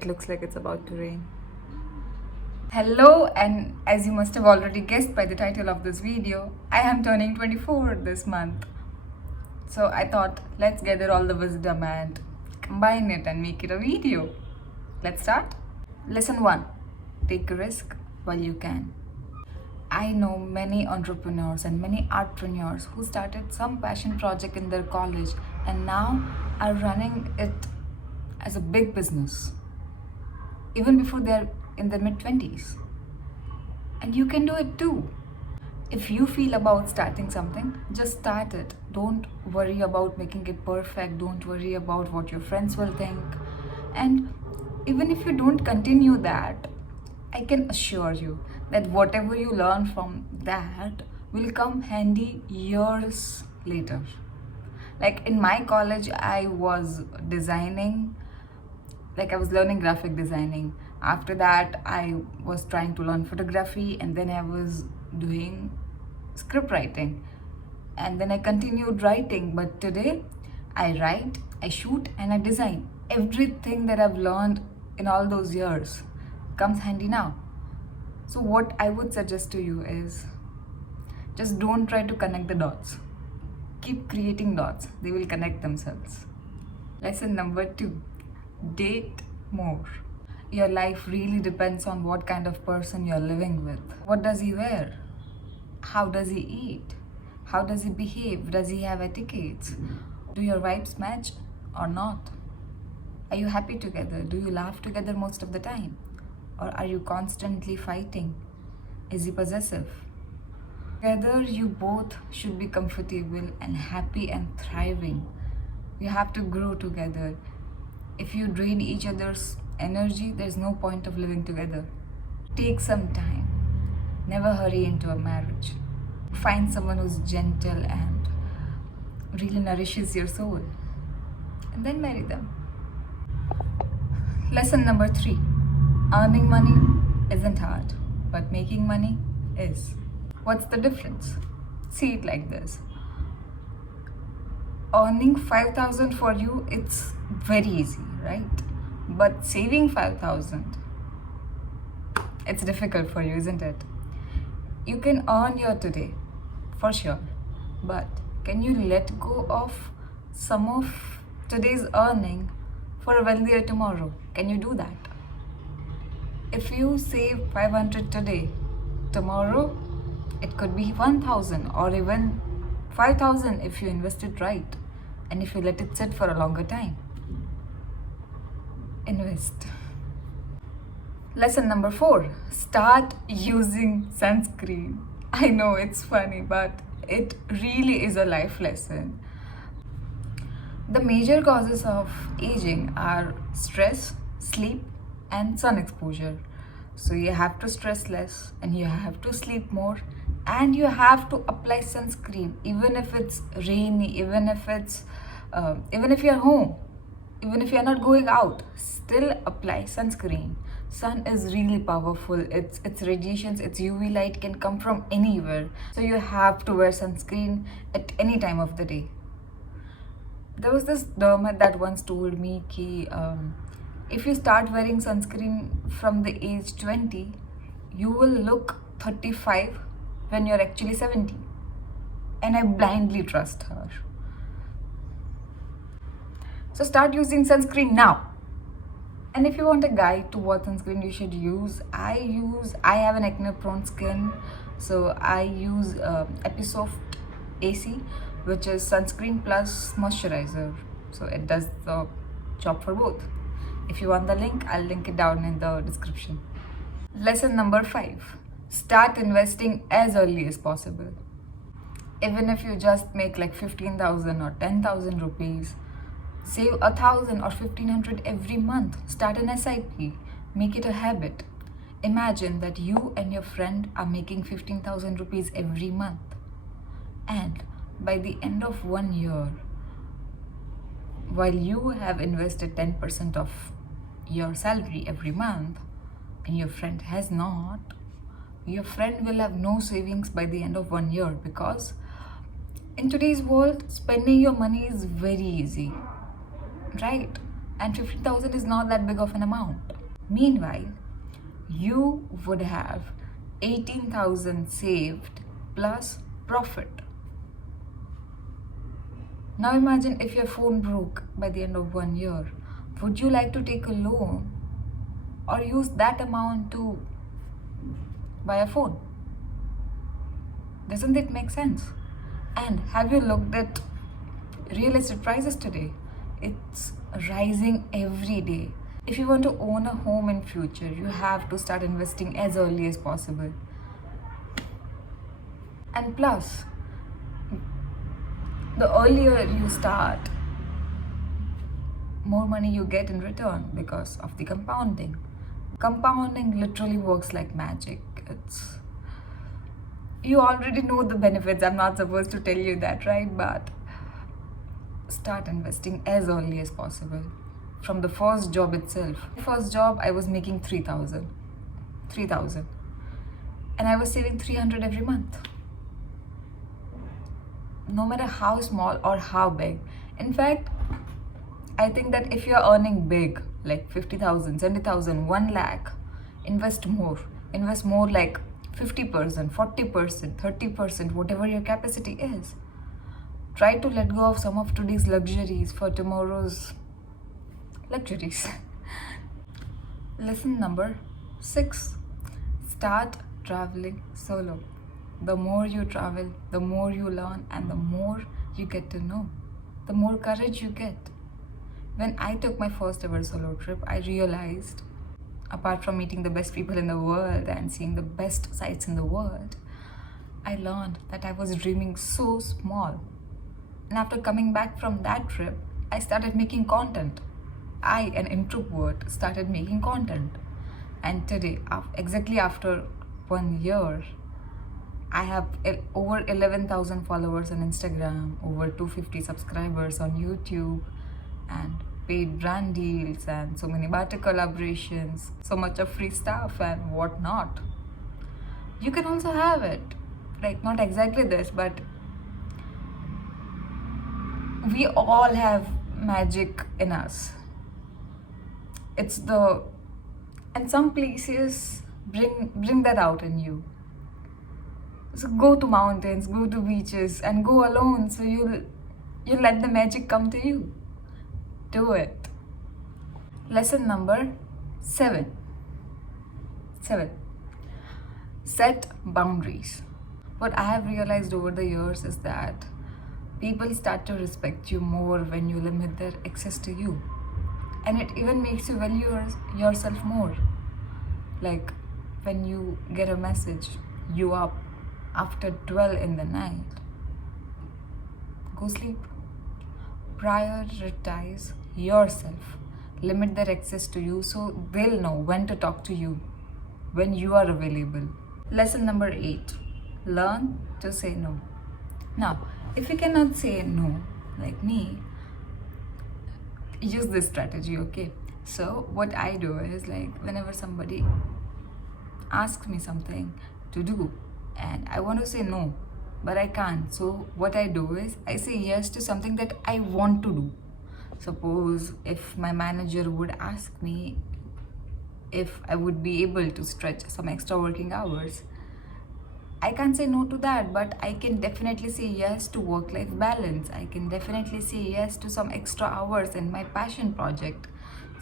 It looks like it's about to rain. Hello, and as you must have already guessed by the title of this video, I am turning 24 this month. So I thought, let's gather all the wisdom and combine it and make it a video. Let's start. Lesson 1. Take a risk while you can. I know many entrepreneurs and many artpreneurs who started some passion project in their college and now are running it as a big business, even before they're in their mid-20s. And you can do it too. If you feel about starting something, just start it. Don't worry about making it perfect. Don't worry about what your friends will think. And even if you don't continue that, I can assure you that whatever you learn from that will come handy years later. Like in my college, I was designing, I was learning graphic designing. After that, I was trying to learn photography, and then I was doing script writing. And then I continued writing, but today I write, I shoot, and I design. Everything that I've learned in all those years comes handy now. So what I would suggest to you is just don't try to connect the dots. Keep creating dots. They will connect themselves. Lesson number 2. Date more. Your life really depends on what kind of person you're living with. What does he wear? How does he eat? How does he behave? Does he have etiquettes? Do your vibes match or not? Are you happy together? Do you laugh together most of the time? Or are you constantly fighting? Is he possessive? Together, you both should be comfortable and happy and thriving. You have to grow together. If you drain each other's energy, there's no point of living together. Take some time. Never hurry into a marriage. Find someone who's gentle and really nourishes your soul. And then marry them. Lesson number 3. Earning money isn't hard, but making money is. What's the difference? See it like this. Earning 5,000 for you, it's very easy, right? But saving 5,000, it's difficult for you, isn't it? You can earn your today, for sure. But can you let go of some of today's earning for a wealthier tomorrow? Can you do that? If you save 500 today, tomorrow it could be 1,000 or even 5,000 if you invest it right and if you let it sit for a longer time. Invest. Lesson number 4. Start using sunscreen. I know it's funny, but it really is a life lesson. The major causes of aging are stress, sleep, and sun exposure. So you have to stress less and you have to sleep more and you have to apply sunscreen even if it's rainy, even if you're home, even if you're not going out, still apply sunscreen. Sun is really powerful. Its radiations, its UV light can come from anywhere. So you have to wear sunscreen at any time of the day. There was this dermat that once told me that if you start wearing sunscreen from the age 20, you will look 35 when you're actually 70. And I blindly trust her. So start using sunscreen now. And if you want a guide to what sunscreen you should use, I have an acne prone skin, so I use Episoft AC, which is sunscreen plus moisturizer. So it does the job for both. If you want the link, I'll link it down in the description. Lesson number 5. Start investing as early as possible. Even if you just make like 15,000 or 10,000 rupees, save 1,000 or 1,500 every month. Start an SIP. Make it a habit. Imagine that you and your friend are making 15,000 rupees every month. And by the end of 1 year, while you have invested 10% of your salary every month and your friend has not, your friend will have no savings by the end of 1 year, because in today's world, spending your money is very easy, right? and 15,000 is not that big of an amount. Meanwhile, you would have 18,000 saved plus profit. Now imagine if your phone broke by the end of 1 year. Would you like to take a loan or use that amount to buy a phone? Doesn't it make sense? And have you looked at real estate prices today? It's rising every day. If you want to own a home in future, you have to start investing as early as possible. And plus, the earlier you start, more money you get in return because of the compounding. Compounding literally works like magic. You already know the benefits. I'm not supposed to tell you that, right? But start investing as early as possible. From the first job itself. The first job, I was making 3,000. And I was saving 300 every month. No matter how small or how big. In fact, I think that if you're earning big, like 50,000, 70,000, 1 lakh, invest more. Invest more like 50%, 40%, 30%, whatever your capacity is. Try to let go of some of today's luxuries for tomorrow's luxuries. Lesson number 6. Start traveling solo. The more you travel, the more you learn, and the more you get to know, the more courage you get. When I took my first ever solo trip, I realized, apart from meeting the best people in the world and seeing the best sights in the world, I learned that I was dreaming so small. And after coming back from that trip, I started making content. I, an introvert, started making content. And today, exactly after 1 year, I have over 11,000 followers on Instagram, over 250 subscribers on YouTube, and paid brand deals, and so many barter collaborations, so much of free stuff and whatnot. You can also have it. Like, not exactly this, but we all have magic in us. And some places bring that out in you. So go to mountains, go to beaches, and go alone. So you'll let the magic come to you. Do it. Lesson number 7. Set boundaries. What I have realized over the years is that people start to respect you more when you limit their access to you. And it even makes you value yourself more. Like when you get a message, you up after 12 in the night. Go sleep. Prioritize yourself. Limit their access to you so they'll know when to talk to you, when you are available. Lesson number 8. Learn to say no. Now, if you cannot say no, like me, use this strategy, okay? So what I do is, like, whenever somebody asks me something to do and I want to say no, but I can't, so what I do is I say yes to something that I want to do. Suppose if my manager would ask me if I would be able to stretch some extra working hours, I can't say no to that, but I can definitely say yes to work-life balance. I can definitely say yes to some extra hours in my passion project.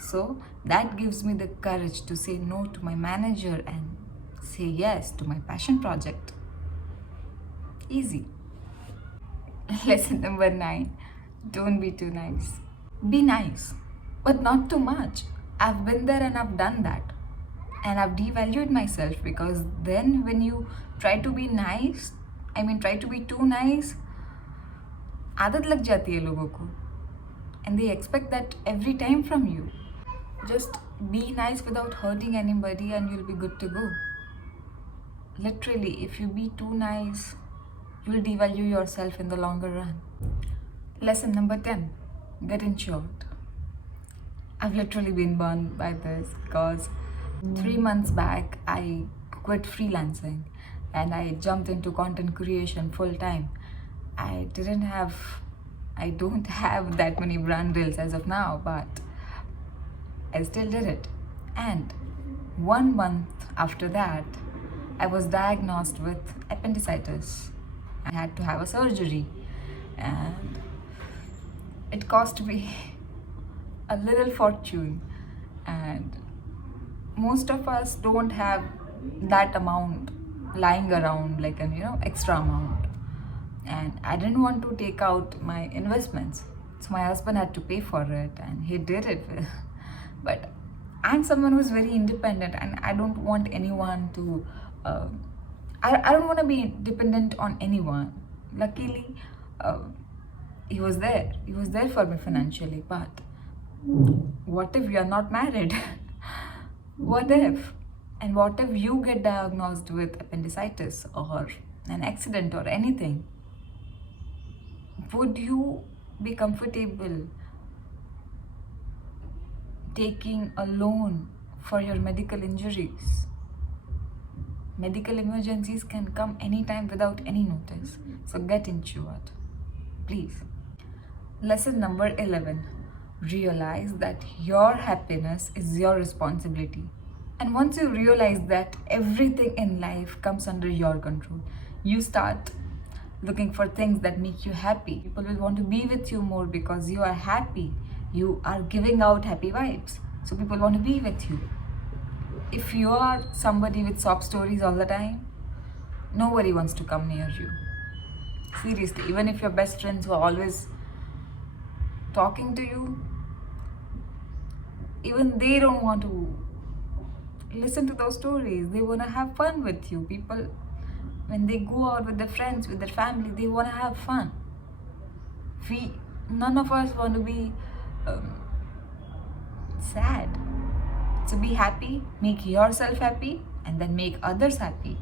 So that gives me the courage to say no to my manager and say yes to my passion project. Easy. Lesson number 9. Don't be too nice. Be nice, but not too much. I've been there and I've done that. And I've devalued myself, because then when you try to be nice, try to be too nice, आदत लग जाती है लोगों को, and they expect that every time from you. Just be nice without hurting anybody and you'll be good to go. Literally, if you be too nice, you'll devalue yourself in the longer run. Lesson number 10. Get insured. I've literally been burned by this, because 3 months back I quit freelancing and I jumped into content creation full time. I don't have that many brand deals as of now, but I still did it. And 1 month after that, I was diagnosed with appendicitis. I had to have a surgery, and it cost me a little fortune. And most of us don't have that amount lying around, like an extra amount. And I didn't want to take out my investments, so my husband had to pay for it, and he did it. But I'm someone who's very independent, and I don't want anyone to I don't want to be dependent on anyone. Luckily, uh, he was there for me financially. But what if you're not married? What if? And what if you get diagnosed with appendicitis or an accident or anything? Would you be comfortable taking a loan for your medical injuries? Medical emergencies can come anytime without any notice. So get insured, please. Lesson number 11. Realize that your happiness is your responsibility. And once you realize that everything in life comes under your control, you start looking for things that make you happy. People will want to be with you more because you are happy. You are giving out happy vibes. So people want to be with you. If you are somebody with sob stories all the time, nobody wants to come near you. Seriously, even if your best friends who are always talking to you, even they don't want to listen to those stories. They want to have fun with you. People, when they go out with their friends, with their family, they want to have fun. None of us want to be sad. So be happy, make yourself happy, and then make others happy.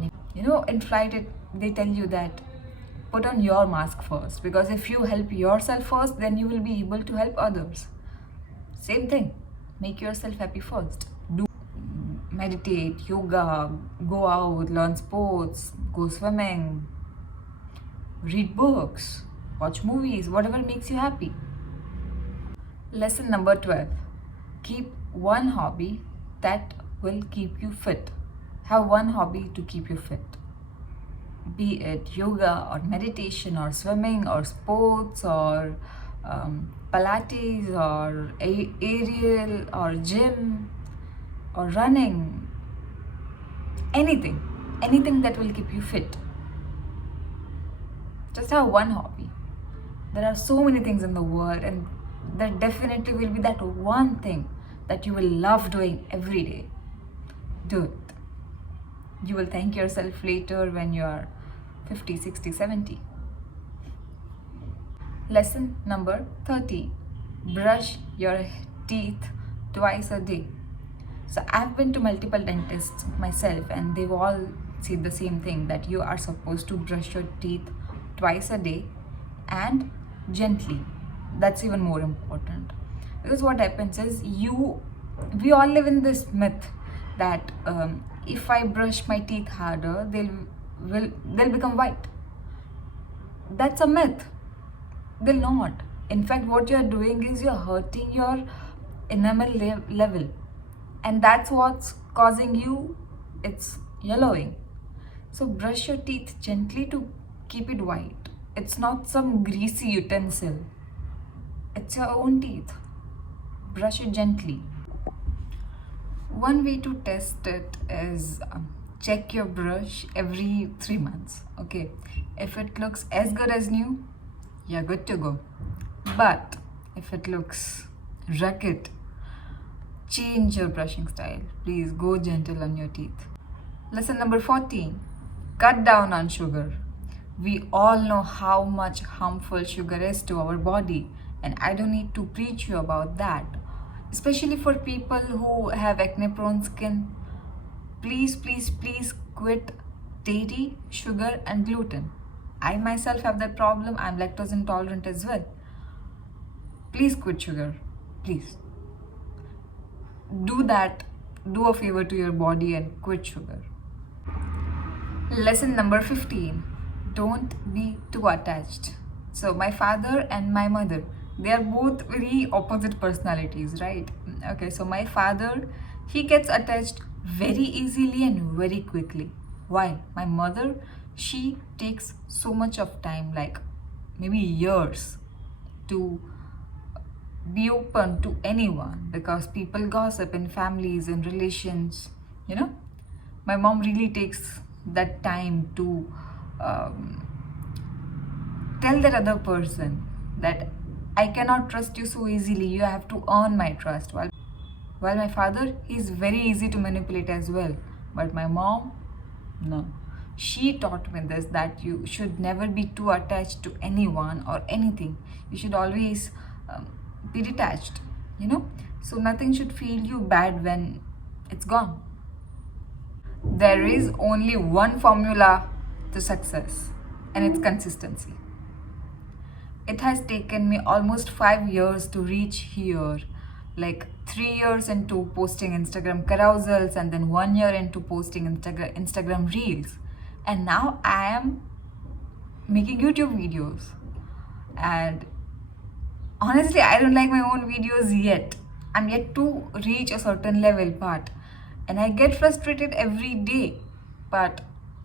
And in flight, they tell you that put on your mask first, because if you help yourself first, then you will be able to help others. Same thing, make yourself happy first. Do meditate, yoga, go out, learn sports, go swimming, read books, watch movies, whatever makes you happy. Lesson number 12. Keep one hobby that will keep you fit. Have one hobby to keep you fit. Be it yoga or meditation or swimming or sports or Pilates or aerial or gym or running. Anything that will keep you fit. Just have one hobby. There are so many things in the world, and there definitely will be that one thing that you will love doing every day. Do it. You will thank yourself later when you are 50, 60, 70. Lesson number 30. Brush your teeth twice a day. So I've been to multiple dentists myself, and they've all said the same thing, that you are supposed to brush your teeth twice a day and gently. That's even more important, because what happens is we all live in this myth that if I brush my teeth harder, they'll become white. That's a myth. They'll not. In fact, what you're doing is you're hurting your enamel level, and that's what's causing it's yellowing. So brush your teeth gently to keep it white. It's not some greasy utensil. It's your own teeth. Brush it gently. One way to test it is check your brush every 3 months. Okay, if it looks as good as new, you're good to go. But if it looks rugged, change your brushing style. Please go gentle on your teeth. Lesson number 14. Cut down on sugar. We all know how much harmful sugar is to our body, and I don't need to preach you about that. Especially for people who have acne prone skin, please quit dairy, sugar and gluten. I myself have that problem. I'm lactose intolerant as well. Please quit sugar. Please. Do that. Do a favor to your body and quit sugar. Lesson number 15. Don't be too attached. So my father and my mother, They are both very opposite personalities, right? Okay, so my father, he gets attached very easily and very quickly, while my mother, she takes so much of time, like maybe years, to be open to anyone, because people gossip in families and relations, you know. My mom really takes that time to um, tell that other person that I cannot trust you so easily, you have to earn my trust. While my father, he's very easy to manipulate as well. But my mom, no. She taught me this, that you should never be too attached to anyone or anything. You should always be detached, you know. So nothing should feel you bad when it's gone. There is only one formula to success, and it's consistency. It has taken me almost 5 years to reach here, like 3 years into posting Instagram carousels, and then 1 year into posting Instagram reels. And now I am making YouTube videos. And honestly, I don't like my own videos yet. I'm yet to reach a certain level, but and I get frustrated every day. But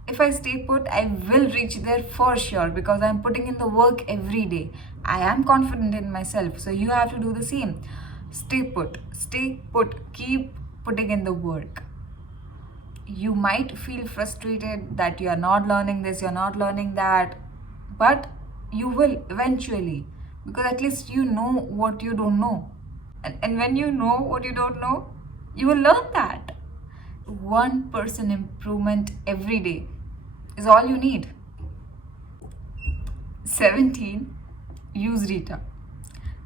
if I stay put, I will reach there for sure, because I'm putting in the work every day. I am confident in myself, so you have to do the same. Stay put, keep putting in the work. You might feel frustrated that you are not learning this, you're not learning that, but you will eventually, because at least you know what you don't know. And when you know what you don't know, you will learn that. 1% improvement every day is all you need. 17, use Rita.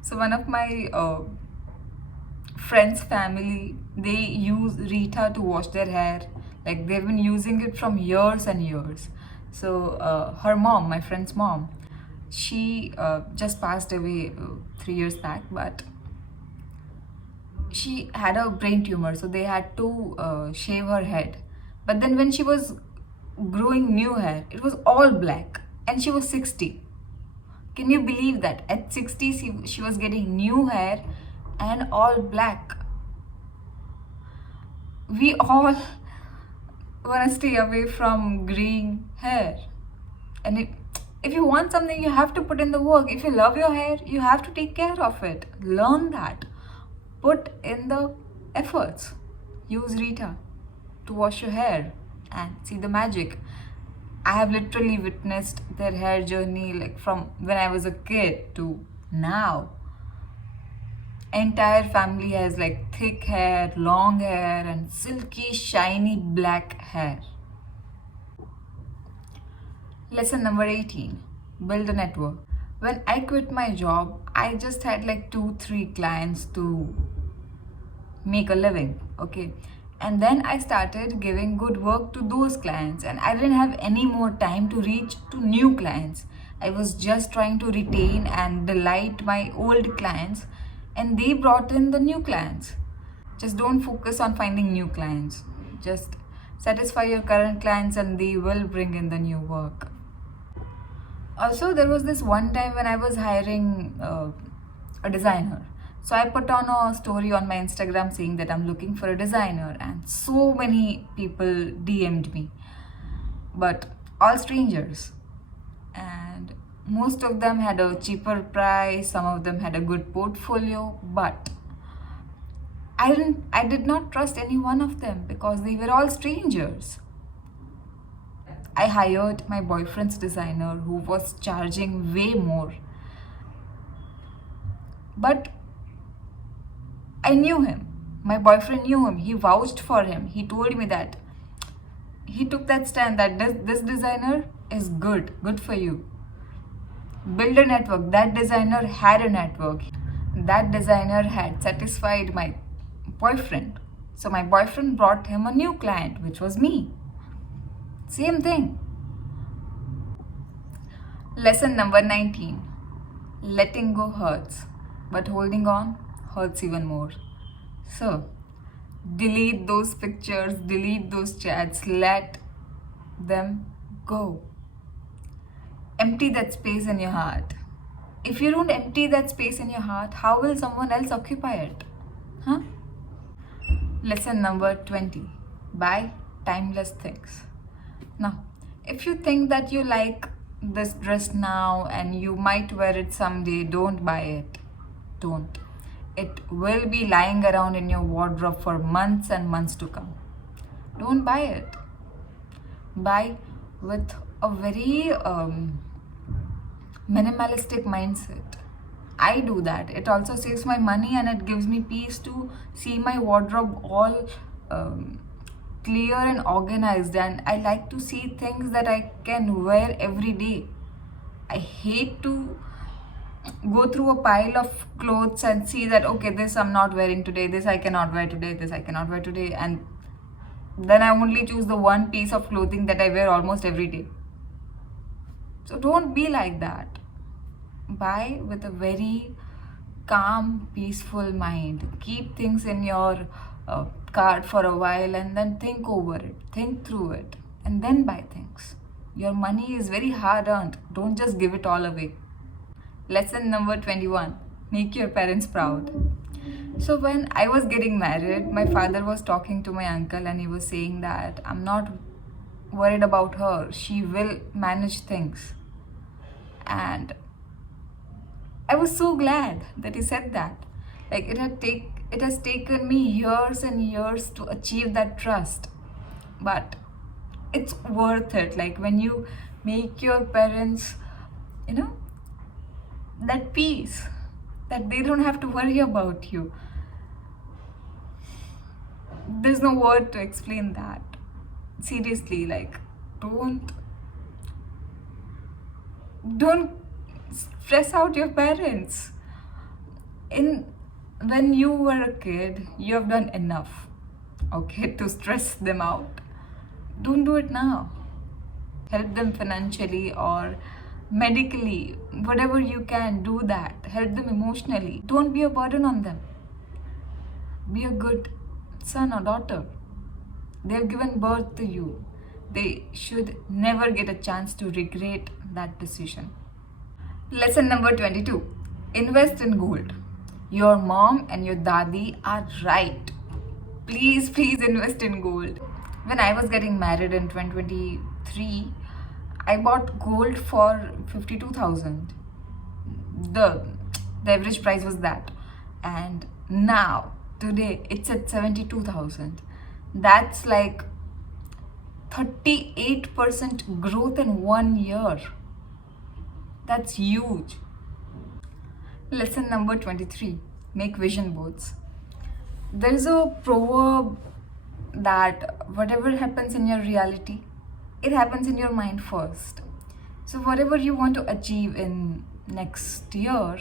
So one of my friends' family, they use Rita to wash their hair. Like they've been using it from years and years. So her mom, my friend's mom, she just passed away 3 years back, but she had a brain tumor, so they had to shave her head. But then when she was growing new hair, it was all black, and she was 60. Can you believe that? At 60, she was getting new hair and all black. We all want to stay away from graying hair. And if you want something, you have to put in the work. If you love your hair, you have to take care of it. Learn that. Put in the efforts. Use Rita to wash your hair and see the magic. I have literally witnessed their hair journey, like from when I was a kid to now. Entire family has like thick hair, long hair, and silky, shiny black hair. Lesson number 18, build a network. When I quit my job, I just had like 2-3 clients to make a living, okay? And then I started giving good work to those clients, and I didn't have any more time to reach to new clients. I was just trying to retain and delight my old clients, and they brought in the new clients. Just don't focus on finding new clients. Just satisfy your current clients, and they will bring in the new work. Also, there was this one time when I was hiring a designer. So I put on a story on my Instagram saying that I'm looking for a designer, and so many people DM'd me, but all strangers. And most of them had a cheaper price, some of them had a good portfolio, but I did not trust any one of them because they were all strangers. I hired my boyfriend's designer who was charging way more. But I knew him. My boyfriend knew him. He vouched for him. He told me that. He took that stand that this designer is good for you. Build a network. That designer had a network. That designer had satisfied my boyfriend. So my boyfriend brought him a new client, which was me. Same thing. Lesson number 19. Letting go hurts, but holding on hurts even more. So, delete those pictures, delete those chats, let them go. Empty that space in your heart. If you don't empty that space in your heart, how will someone else occupy it? Huh? Lesson number 20. Buy timeless things. Now, if you think that you like this dress now and you might wear it someday, don't buy it. Don't. It will be lying around in your wardrobe for months and months to come. Don't buy it. Buy with a very minimalistic mindset. I do that. It also saves my money and it gives me peace to see my wardrobe all clear and organized, and I like to see things that I can wear every day. I hate to go through a pile of clothes and see that okay, this I'm not wearing today, this I cannot wear today, this I cannot wear today, and then I only choose the one piece of clothing that I wear almost every day. So don't be like that. Buy with a very calm, peaceful mind. Keep things in your cart for a while and then think over it, think through it, and then buy things. Your money is very hard earned. Don't just give it all away. Lesson number 21. Make your parents proud. So when I was getting married, my father was talking to my uncle and he was saying that I'm not worried about her. She will manage things. And I was so glad that he said that. Like it has taken me years and years to achieve that trust. But it's worth it. Like when you make your parents, that peace, that they don't have to worry about you. There's no word to explain that. Seriously, like don't stress out your parents. When you were a kid, you have done enough, okay, to stress them out. Don't do it now. Help them financially or medically, whatever you can, do that. Help them emotionally. Don't be a burden on them. Be a good son or daughter. They have given birth to you. They should never get a chance to regret that decision. Lesson number 22. Invest in gold. Your mom and your dadi are right. Please invest in gold. When I was getting married in 2023, I bought gold for 52,000. The average price was that. And now, today, it's at 72,000. That's like 38% growth in 1 year. That's huge. Lesson number 23. Make vision boards. There is a proverb that whatever happens in your reality, it happens in your mind first. So whatever you want to achieve in next year,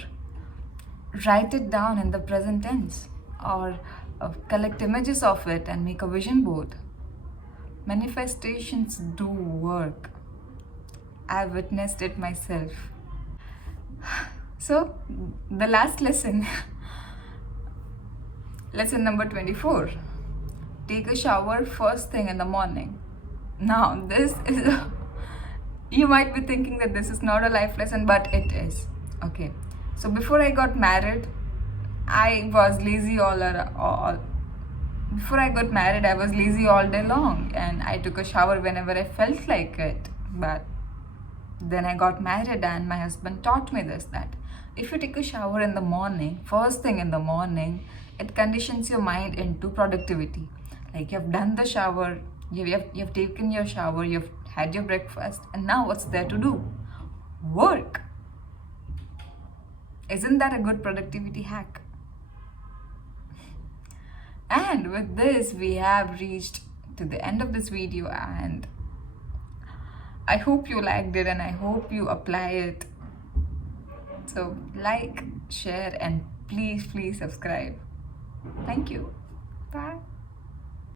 write it down in the present tense or collect images of it and make a vision board. Manifestations do work. I've witnessed it myself. So the last lesson, lesson number 24. Take a shower first thing in the morning. Now this is you might be thinking that this is not a life lesson, but it is. Okay, so before I got married, I was lazy before I got married, I was lazy all day long and I took a shower whenever I felt like it. But then I got married and my husband taught me this, that if you take a shower in the morning, first thing in the morning, it conditions your mind into productivity. Like you have done the shower, you have taken your shower, you've had your breakfast, and now what's there to do? Work. Isn't that a good productivity hack? And with this, we have reached to the end of this video, and I hope you liked it and I hope you apply it. So like, share, and please subscribe. Thank you. Bye.